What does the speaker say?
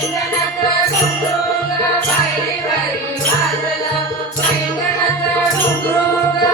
डोंगरा पायरी वारी वाजला पैंगणाचा डोंगरोगा